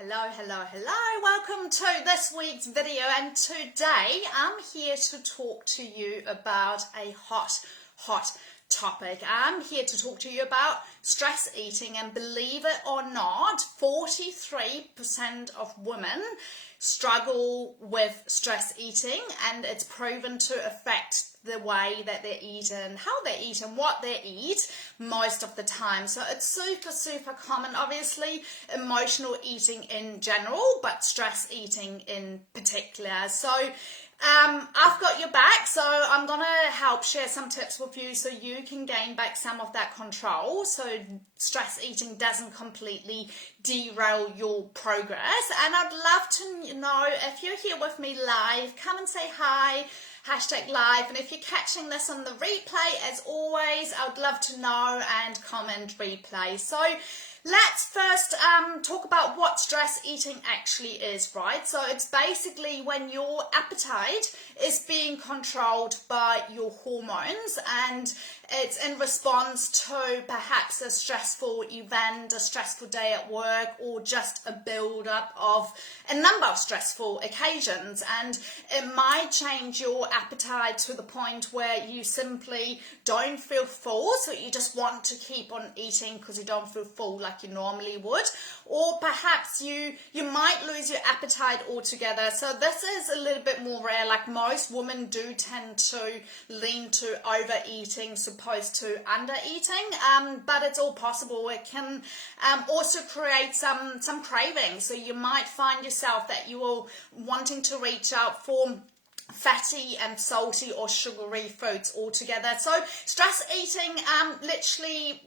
Hello. Welcome to this week's video, and today I'm here to talk to you about a hot topic. I'm here to talk to you about stress eating, and believe it or not, 43% of women struggle with stress eating, and it's proven to affect the way that they eat and how they eat and what they eat most of the time. So it's super common, obviously, emotional eating in general, but stress eating in particular. So I've got your back, so I'm going to help share some tips with you so you can gain back some of that control, so stress eating doesn't completely derail your progress. And I'd love to know, if you're here with me live, come and say hi, #live, and if you're catching this on the replay, as always, I'd love to know, and comment replay. So let's first talk about what stress eating actually is, right? So it's basically when your appetite is being controlled by your hormones, and it's in response to perhaps a stressful event, a stressful day at work, or just a build-up of a number of stressful occasions. And it might change your appetite to the point where you simply don't feel full, so you just want to keep on eating because you don't feel full like you normally would. Or perhaps you might lose your appetite altogether. So this is a little bit more rare. Like, most women do tend to lean to overeating opposed to undereating, but it's all possible. It can also create some cravings. So you might find yourself that you are wanting to reach out for fatty and salty or sugary foods altogether. So stress eating, literally,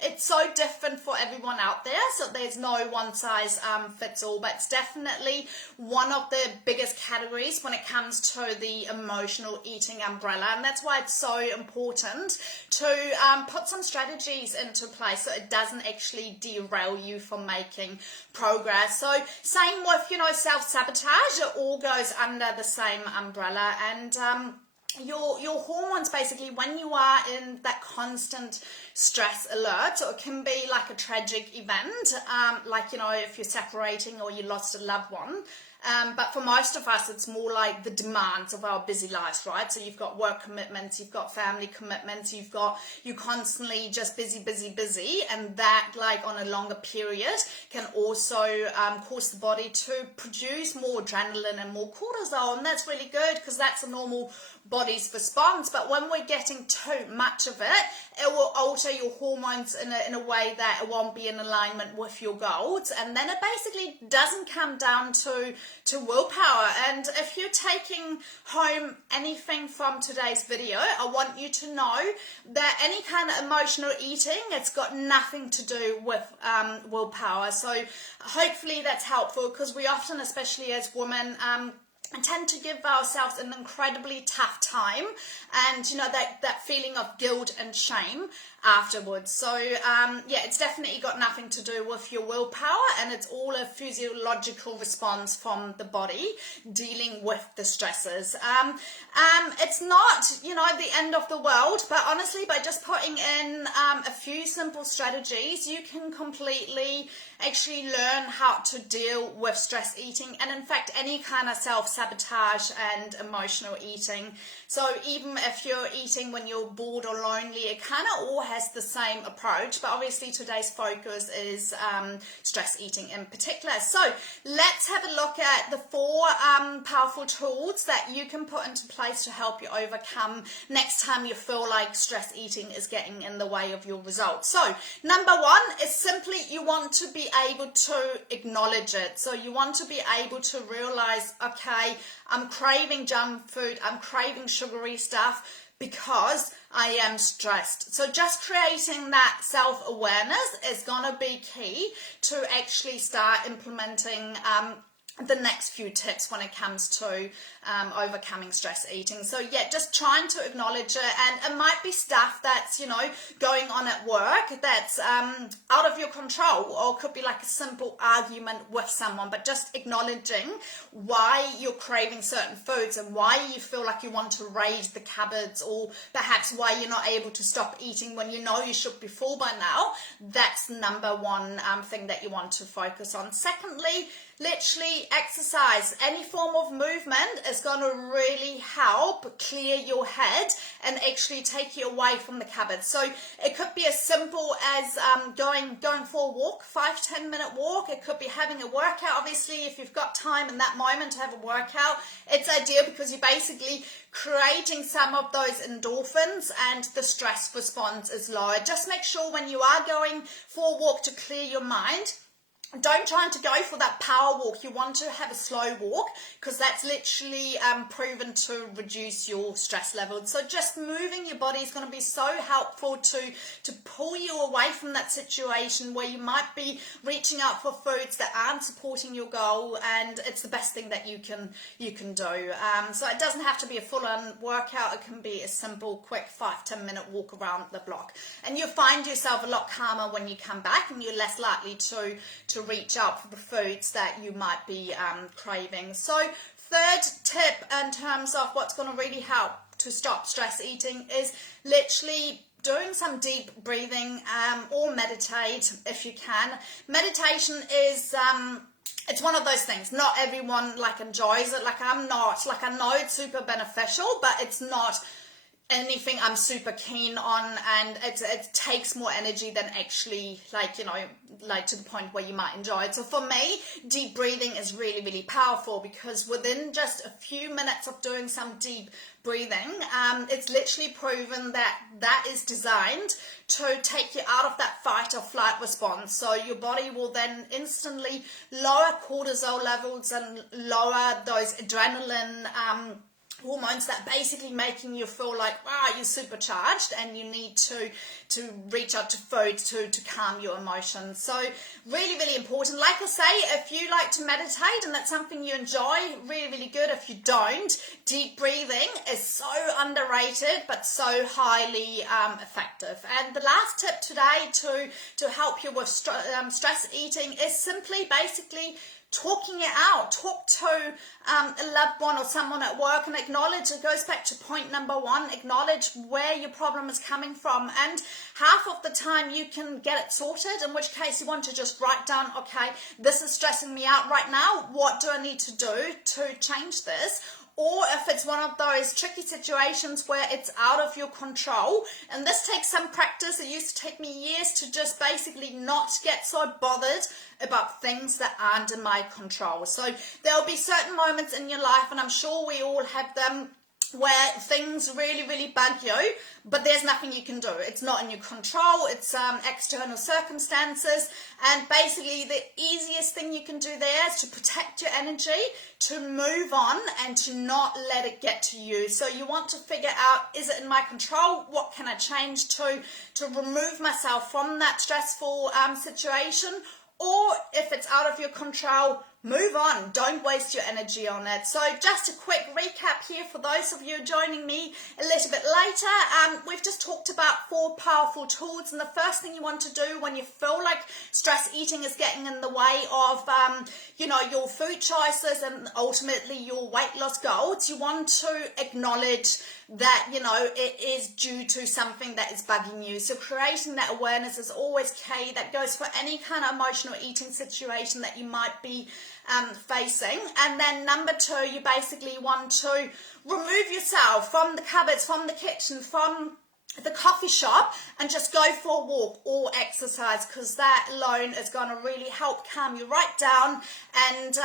it's so different for everyone out there, so there's no one size fits all, but it's definitely one of the biggest categories when it comes to the emotional eating umbrella. And that's why it's so important to put some strategies into place so it doesn't actually derail you from making progress. So same with, self-sabotage. It all goes under the same umbrella. And your hormones, basically, when you are in that constant stress alert, so it can be like a tragic event, like, if you're separating or you lost a loved one. But for most of us, it's more like the demands of our busy lives, right? So you've got work commitments, you've got family commitments, you're constantly just busy, and that, like, on a longer period, can also cause the body to produce more adrenaline and more cortisol, and that's really good because that's a normal body's response. But when we're getting too much of it, it will alter your hormones in a way that it won't be in alignment with your goals, and then it basically doesn't come down to willpower. And if you're taking home anything from today's video, I want you to know that any kind of emotional eating, it's got nothing to do with willpower. So hopefully that's helpful, because we often, especially as women, tend to give ourselves an incredibly tough time, and that feeling of guilt and shame afterwards. So it's definitely got nothing to do with your willpower, and it's all a physiological response from the body dealing with the stresses. It's not the end of the world, but honestly, by just putting in a few simple strategies, you can completely actually learn how to deal with stress eating, and in fact any kind of self-sabotage and emotional eating. So even if you're eating when you're bored or lonely, it kind of all has the same approach, but obviously today's focus is stress eating in particular. So let's have a look at the 4 powerful tools that you can put into place to help you overcome next time you feel like stress eating is getting in the way of your results. So number 1 is simply, you want to be able to acknowledge it. So you want to be able to realize, okay, I'm craving junk food, I'm craving sugary stuff because I am stressed. So just creating that self-awareness is going to be key to actually start implementing the next few tips when it comes to overcoming stress eating. So yeah, just trying to acknowledge it, and it might be stuff that's, you know, going on at work that's out of your control, or could be like a simple argument with someone, but just acknowledging why you're craving certain foods and why you feel like you want to raid the cupboards, or perhaps why you're not able to stop eating when you know you should be full by now. That's number one thing that you want to focus on. Secondly, literally exercise. Any form of movement is going to really help clear your head and actually take you away from the cupboard. So it could be as simple as going for a walk, 5-10 minute walk. It could be having a workout. Obviously, if you've got time in that moment to have a workout, it's ideal because you're basically creating some of those endorphins and the stress response is lower. Just make sure when you are going for a walk to clear your mind, don't try to go for that power walk. You want to have a slow walk, because that's literally proven to reduce your stress levels. So just moving your body is going to be so helpful to pull you away from that situation where you might be reaching out for foods that aren't supporting your goal, and it's the best thing that you can do. So it doesn't have to be a full-on workout. It can be a simple, quick 5-10 minute walk around the block, and you'll find yourself a lot calmer when you come back, and you're less likely to reach out for the foods that you might be craving. So third tip in terms of what's going to really help to stop stress eating is literally doing some deep breathing, or meditate if you can. Meditation is it's one of those things. Not everyone enjoys it. I'm not. I know it's super beneficial, but it's not anything I'm super keen on, and it takes more energy than actually to the point where you might enjoy it. So for me, deep breathing is really, really powerful, because within just a few minutes of doing some deep breathing, it's literally proven that is designed to take you out of that fight or flight response. So your body will then instantly lower cortisol levels and lower those adrenaline hormones that basically making you feel like, wow, you're supercharged, and you need to reach out to food to calm your emotions. So really, really important. Like I say, if you like to meditate and that's something you enjoy, really, really good. If you don't, deep breathing is so underrated but so highly effective. And the last tip today to help you with stress eating is simply basically talking it out. Talk to a loved one or someone at work and acknowledge. It goes back to point number one, acknowledge where your problem is coming from, and half of the time you can get it sorted, in which case you want to just write down, okay, this is stressing me out right now, what do I need to do to change this? Or if it's one of those tricky situations where it's out of your control, and this takes some practice. It used to take me years to just basically not get so bothered about things that aren't in my control. So there'll be certain moments in your life, and I'm sure we all have them, where things really, really bug you, but there's nothing you can do. It's not in your control. It's external circumstances. And basically the easiest thing you can do there is to protect your energy, to move on, and to not let it get to you. So you want to figure out, is it in my control? What can I change to remove myself from that stressful situation? Or if it's out of your control, move on. Don't waste your energy on it. So just a quick recap here for those of you joining me a little bit later. We've just talked about 4 powerful tools, and the first thing you want to do when you feel like stress eating is getting in the way of your food choices and ultimately your weight loss goals, you want to acknowledge that it is due to something that is bugging you. So creating that awareness is always key. That goes for any kind of emotional eating situation that you might be facing. And then number 2, you basically want to remove yourself from the cupboards, from the kitchen, from the coffee shop, and just go for a walk or exercise, because that alone is going to really help calm you right down. And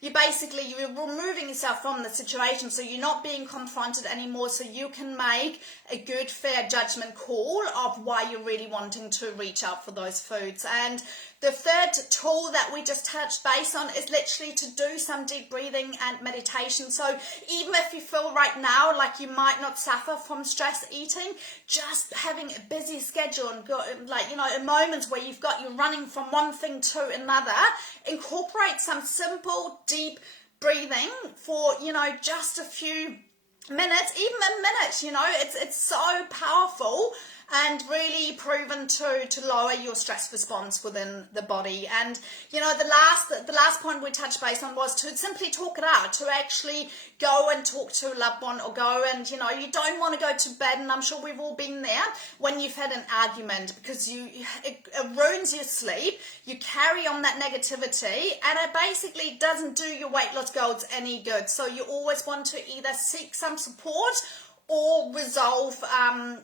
you're removing yourself from the situation, so you're not being confronted anymore, so you can make a good, fair judgment call of why you're really wanting to reach out for those foods. And The third tool that we just touched base on is literally to do some deep breathing and meditation. So even if you feel right now like you might not suffer from stress eating, just having a busy schedule and in moments where you're running from one thing to another, incorporate some simple deep breathing for just a few minutes, even a minute. It's so powerful and really proven to lower your stress response within the body. And the last point we touched base on was to simply talk it out, to actually go and talk to a loved one, or go and you don't want to go to bed, and I'm sure we've all been there, when you've had an argument, because it ruins your sleep, you carry on that negativity, and it basically doesn't do your weight loss goals any good. So you always want to either seek some support or resolve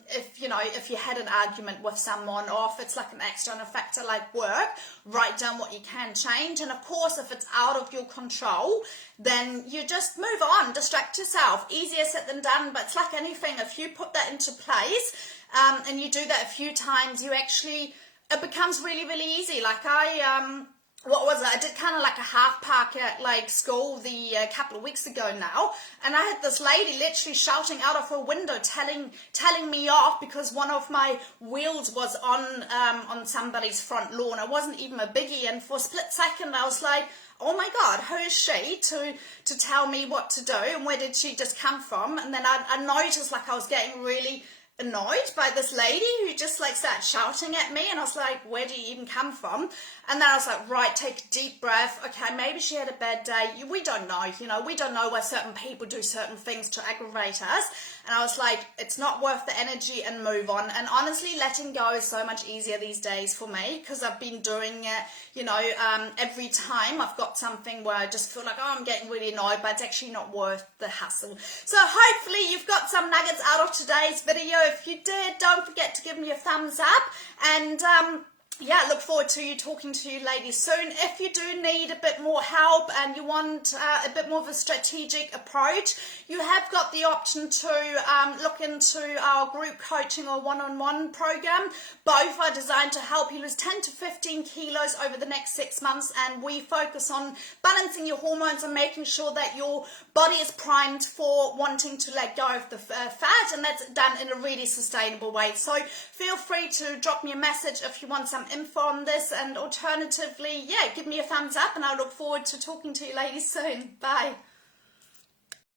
if you had an argument with someone, or if it's like an external factor like work, write down what you can change. And of course, if it's out of your control, then you just move on, distract yourself. Easier said than done, but it's like anything. If you put that into place and you do that a few times, it becomes really, really easy. Like I did kind of like a half park at school a couple of weeks ago now, and I had this lady literally shouting out of her window, telling me off because one of my wheels was on somebody's front lawn. It wasn't even a biggie, and for a split second I was like, oh my God, who is she to tell me what to do, and where did she just come from? And then I noticed like I was getting really annoyed by this lady who just started shouting at me, and I was like, where do you even come from? And then I was like, right, take a deep breath. Okay, maybe she had a bad day. We don't know, we don't know why certain people do certain things to aggravate us. And I was like, it's not worth the energy, and move on. And honestly, letting go is so much easier these days for me, because I've been doing it, every time I've got something where I just feel like, oh, I'm getting really annoyed, but it's actually not worth the hassle. So hopefully you've got some nuggets out of today's video. If you did, don't forget to give me a thumbs up, and look forward to talking to you ladies soon. If you do need a bit more help and you want a bit more of a strategic approach, you have got the option to look into our group coaching or one-on-one program. Both are designed to help you lose 10 to 15 kilos over the next 6 months, and we focus on balancing your hormones and making sure that your body is primed for wanting to let go of the fat, and that's done in a really sustainable way. So feel free to drop me a message if you want some info on this, and alternatively, give me a thumbs up, and I look forward to talking to you ladies soon. Bye.